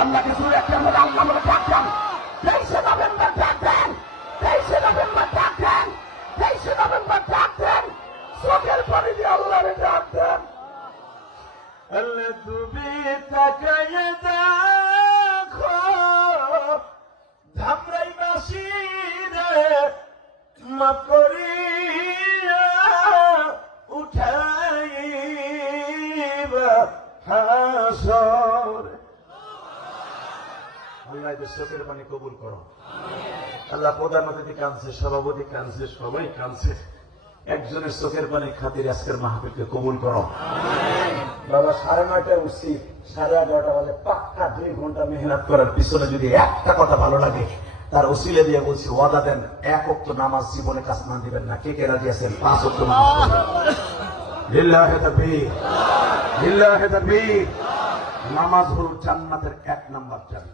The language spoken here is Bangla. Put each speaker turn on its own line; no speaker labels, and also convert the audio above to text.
আল্লাহ কিছু একটা আমরা আল্লাহ আমরা ডাক দেন। তেইশে নভেম্বর ডাক দেন। তেইশে নভেম্বর ডাক দেন। তেইশে নভেম্বর ডাক দেন। চোখের পানি দিয়ে আল্লাহরে ডাক দেন।
আল্লাহ তুমি তাকায় দেখো, ধামরাই বাসি রে মাফ করিয়া উঠাইবা হাসর। চোখের পানি কবুল করো। আল্লাহ সভাপতি সবাই একজনের চোখের পানি খাতির আজকের মাহফিলকে কবুল করো। বাবা, সাড়ে উঠছি, সাড়ে এগারোটা বাজে পাক্কা দুই ঘণ্টা মেহনত করার পিছনে যদি একটা কথা ভালো লাগে, তার দিয়ে বলছি, ওয়াদা দেন, এক অক্ত নামাজ জীবনে কাজ না দিবেন না। কে কে রাজি আছেন? পাঁচ অক্ত নামাজ নামাজ হল জান্নাতের এক নাম্বার চাবি